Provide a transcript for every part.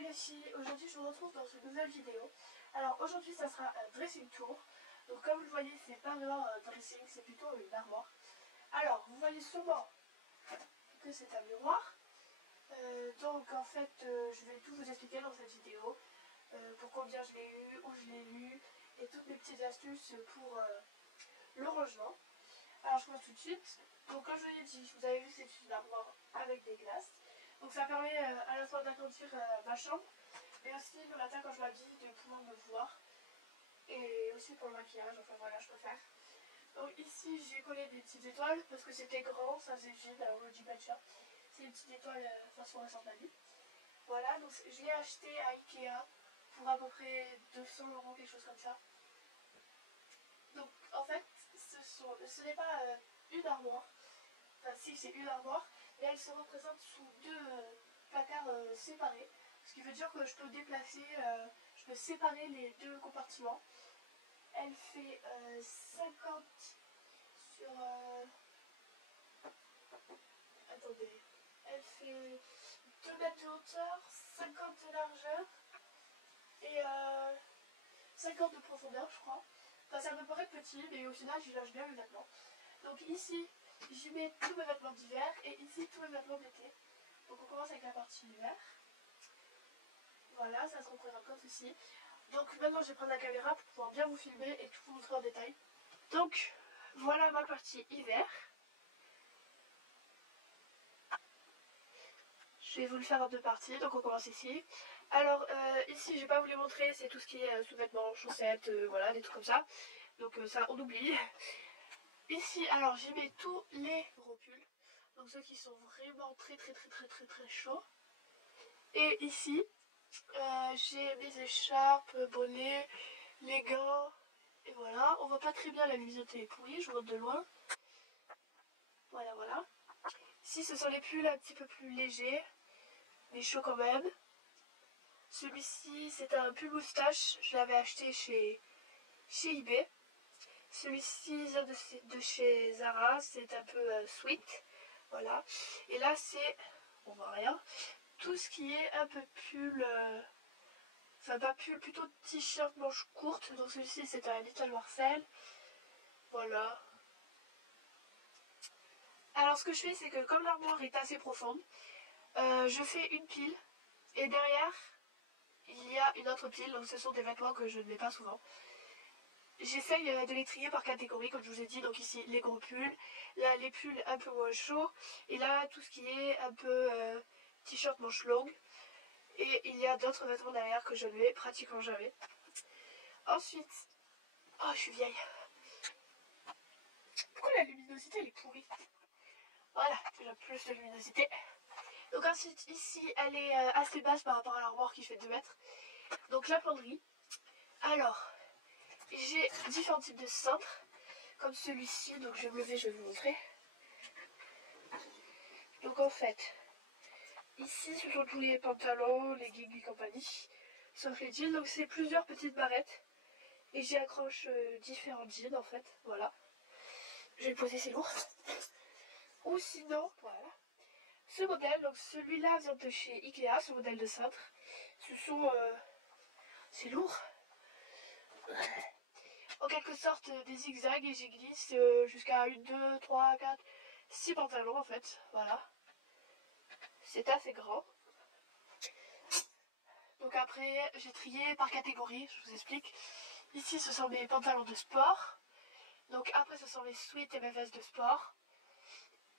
les filles, aujourd'hui je vous retrouve dans une nouvelle vidéo. Alors aujourd'hui ça sera un dressing tour. Donc comme vous le voyez, c'est pas vraiment un dressing, c'est plutôt une armoire. Alors vous voyez sûrement que c'est un miroir. Donc en fait je vais tout vous expliquer dans cette vidéo. Pour combien je l'ai eu, où je l'ai eu et toutes mes petites astuces pour le rangement. Alors je commence tout de suite. Donc comme je vous l'ai dit, vous avez vu, c'est une armoire avec des glaces. Donc ça permet à la fois d'agrandir ma chambre, mais aussi le matin quand je m'habille de pouvoir me voir. Et aussi pour le maquillage, enfin voilà, je peux faire. Donc ici j'ai collé des petites étoiles parce que c'était grand, ça faisait vide, alors le dispatcher. C'est une petite étoile phosphorescente à vie. Voilà, donc je l'ai acheté à Ikea pour à peu près 200 €, quelque chose comme ça. Donc en fait, ce n'est pas une armoire. Enfin si, c'est une armoire, mais elle se représente sous deux placards séparés. Ce qui veut dire que je peux déplacer, je peux séparer les deux compartiments. Elle fait 50 sur... attendez. Elle fait 2 mètres de hauteur, 50 de largeur et 50 de profondeur, je crois. Enfin, ça me paraît petit, mais au final, j'y lâche bien mes vêtements. Donc ici, j'y mets tous mes vêtements d'hiver et ici, tous mes vêtements d'été. Donc on commence avec la partie hiver. Voilà, ça se représente comme ceci. Donc maintenant, je vais prendre la caméra pour pouvoir bien vous filmer et tout vous montrer en détail. Donc, voilà ma partie hiver. Je vais vous le faire en deux parties, donc on commence ici. Alors ici je vais pas vous les montrer, c'est tout ce qui est sous-vêtements, chaussettes, voilà, des trucs comme ça. Donc ça on oublie. Ici alors j'y mets tous les gros pulls, donc ceux qui sont vraiment très chauds. Et ici j'ai mes écharpes, bonnets, les gants, et voilà. On voit pas très bien, la luminosité est pourrie, je vous montre de loin. Voilà. Ici ce sont les pulls un petit peu plus légers, mais chauds quand même. Celui-ci, c'est un pull moustache. Je l'avais acheté chez eBay. Celui-ci vient de chez Zara. C'est un peu sweat. Voilà. Et là, c'est... on voit rien. Tout ce qui est un peu pull... enfin, pas pull, plutôt t-shirt manche courte. Donc celui-ci, c'est un Little Marcel. Voilà. Alors, ce que je fais, c'est que comme l'armoire est assez profonde, je fais une pile. Et derrière... il y a une autre pile, donc ce sont des vêtements que je ne mets pas souvent. J'essaye de les trier par catégorie, comme je vous ai dit. Donc ici, les gros pulls, là, les pulls un peu moins chauds, et là, tout ce qui est un peu t-shirt manche longue. Et il y a d'autres vêtements derrière que je ne mets pratiquement jamais. Ensuite, oh, je suis vieille. Pourquoi la luminosité, elle est pourrie? Voilà, déjà plus de luminosité. Donc ensuite, ici, elle est assez basse par rapport à l'armoire qui fait 2 mètres. Donc la penderie. Alors, j'ai différents types de cintres, comme celui-ci, donc je vais me lever, je vais vous montrer. Donc en fait, ici ce sont tous les pantalons, leggings et compagnie, sauf les jeans, donc c'est plusieurs petites barrettes. Et j'y accroche différents jeans en fait, voilà. Je vais le poser, c'est lourd. Ou sinon, voilà. Ce modèle, donc celui-là vient de chez Ikea, ce modèle de cintre. Ce sont... c'est lourd. En quelque sorte des zigzags et j'y glisse jusqu'à 1, 2, 3, 4, 6 pantalons en fait, voilà. C'est assez grand. Donc après j'ai trié par catégorie, je vous explique. Ici ce sont mes pantalons de sport. Donc après ce sont mes sweats et mes vestes de sport.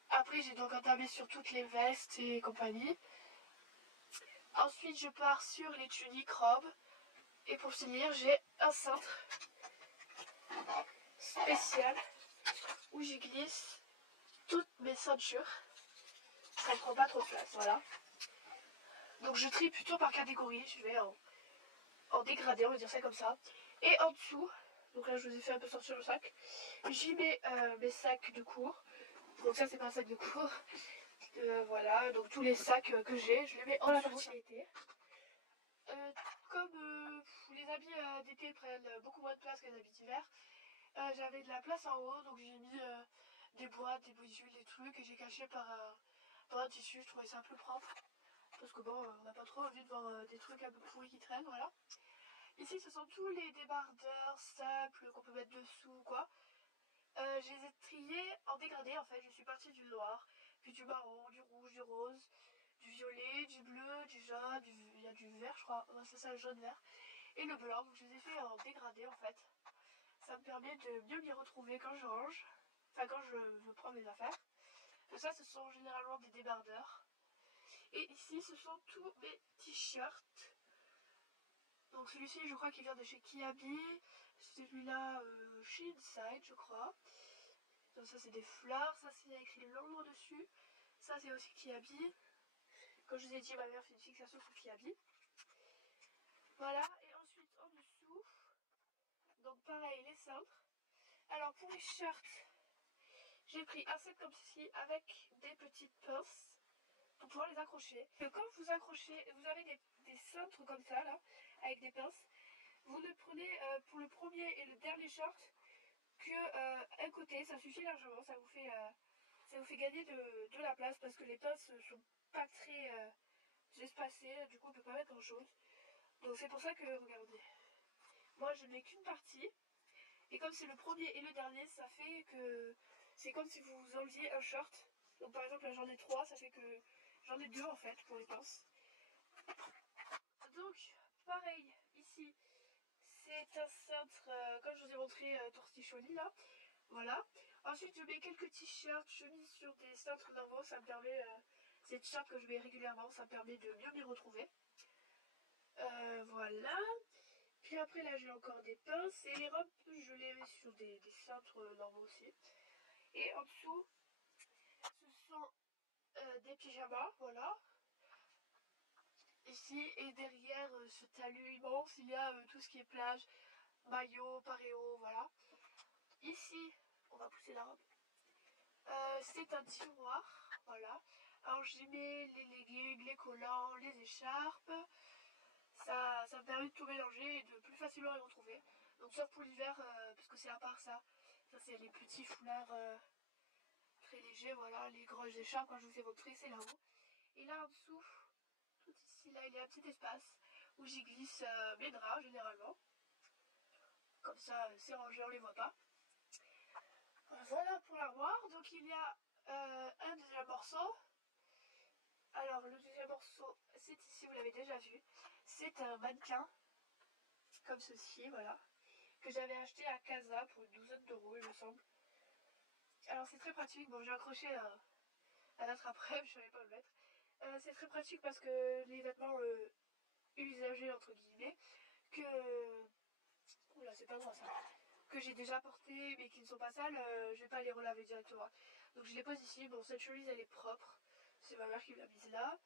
Après j'ai donc entamé sur toutes les vestes et compagnie. Ensuite je pars sur les tuniques, robes. Et pour finir j'ai un cintre spécial où j'y glisse toutes mes ceintures. Ça ne prend pas trop de place, voilà. Donc je trie plutôt par catégorie, je vais en dégradé, on va dire ça comme ça. Et en dessous, donc là je vous ai fait un peu sortir le sac, j'y mets mes sacs de cours. Donc ça c'est pas un sac de cours. Voilà, donc tous les sacs que j'ai, je les mets en dessous. Comme les habits d'été prennent beaucoup moins de place que les habits d'hiver, j'avais de la place en haut, donc j'ai mis des boîtes, des bidules, des trucs, et j'ai caché par un tissu, je trouvais ça plus propre. parce que bon, on n'a pas trop envie de voir des trucs un peu pourris qui traînent, voilà. Ici, ce sont tous les débardeurs simples qu'on peut mettre dessous, quoi. Je les ai triés en dégradé, en fait. Je suis partie du noir, puis du marron, du rouge, du rose, du violet, du bleu, du jaune, il y a du vert, je crois. Ouais, c'est ça, le jaune-vert. Et le blanc, donc je les ai fait en dégradé, en fait. Ça me permet de mieux m'y retrouver quand je range, enfin quand je prends mes affaires. Donc ça, ce sont généralement des débardeurs. Et ici, ce sont tous mes t-shirts. Donc celui-ci, je crois qu'il vient de chez Kiabi. Celui-là, chez Inside, je crois. Donc ça, c'est des fleurs. Ça, c'est écrit Londres dessus. Ça, c'est aussi Kiabi. Comme je vous ai dit, ma mère fait une fixation sur Kiabi. Voilà. Et ensuite, en dessous, donc pareil, les cintres. Alors pour les shirts, j'ai pris un set comme ceci avec des petites pinces pour pouvoir les accrocher. Et quand vous accrochez, vous avez des cintres comme ça, là, avec des pinces. Vous ne prenez pour le premier et le dernier short que un côté, ça suffit largement, ça vous fait gagner de la place parce que les pinces sont pas très espacées, du coup on peut pas mettre grand chose. Donc c'est pour ça que, regardez, moi je n'ai qu'une partie, et comme c'est le premier et le dernier, ça fait que c'est comme si vous enleviez un short. Donc par exemple là j'en ai 3, ça fait que j'en ai 2 en fait pour les pinces. Donc pareil, ici c'est un cintre, comme je vous ai montré, tortichoni là. Voilà. Ensuite, je mets quelques t-shirts, chemises sur des cintres normaux. Ça me permet, ces t-shirts que je mets régulièrement, ça me permet de mieux m'y retrouver. Voilà. Puis après, là, j'ai encore des pinces. Et les robes, je les mets sur des cintres normaux aussi. Et en dessous, ce sont des pyjamas, voilà. Ici, et derrière ce talus immense, il y a tout ce qui est plage, maillot, paréo, voilà. Ici, on va pousser la robe. C'est un tiroir, voilà. Alors j'y mets les leggings, les collants, les écharpes. Ça me permet de tout mélanger et de plus facilement les retrouver. Donc sauf pour l'hiver, parce que c'est à part ça. Ça c'est les petits foulards très légers, voilà. Les grosses écharpes, quand je vous ai montré, c'est là-haut. Et là en dessous, tout ici, là, il y a un petit espace où j'y glisse mes draps généralement. Comme ça, c'est rangé, on les voit pas. Voilà pour l'armoire. Donc il y a un deuxième morceau. Alors le deuxième morceau, c'est ici, vous l'avez déjà vu. C'est un mannequin, comme ceci, voilà. Que j'avais acheté à Casa pour une douzaine d'euros, il me semble. Alors c'est très pratique. Bon, j'ai accroché à l'autre après, je savais pas le mettre. C'est très pratique parce que les vêtements usagés, entre guillemets, que... Oula, c'est pas moi ça. Que j'ai déjà porté mais qui ne sont pas sales, je vais pas les relaver directement. Donc je les pose ici. Bon, cette chemise elle est propre, c'est ma mère qui me l'a mise là.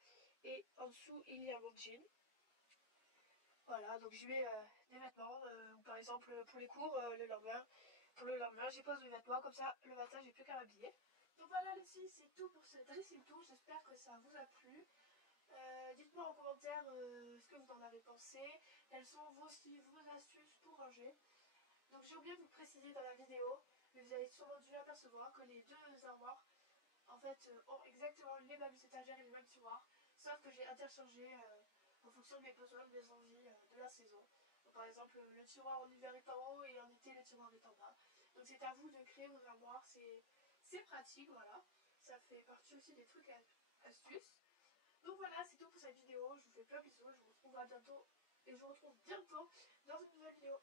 Et en dessous il y a mon jean. Voilà, donc je mets des vêtements, ou par exemple pour les cours le lendemain. Pour le lendemain, j'y pose mes vêtements, comme ça le matin j'ai plus qu'à m'habiller. Donc voilà les filles, c'est tout pour ce dressing tour, j'espère que ça vous a plu. Dites-moi en commentaire ce que vous en avez pensé, quelles sont vos astuces pour ranger. Donc j'ai oublié de vous préciser dans la vidéo, mais vous avez sûrement dû apercevoir que les deux armoires en fait ont exactement les mêmes étagères et les mêmes tiroirs, sauf que j'ai interchangé en fonction de mes besoins, de mes envies de la saison. Donc, par exemple, le tiroir en hiver est en haut et en été le tiroir est en bas. Donc c'est à vous de créer vos armoires, c'est pratique, voilà. Ça fait partie aussi des trucs astuces. Donc voilà, c'est tout pour cette vidéo, je vous fais plein de bisous, je vous retrouve à bientôt et je vous retrouve bientôt dans une nouvelle vidéo.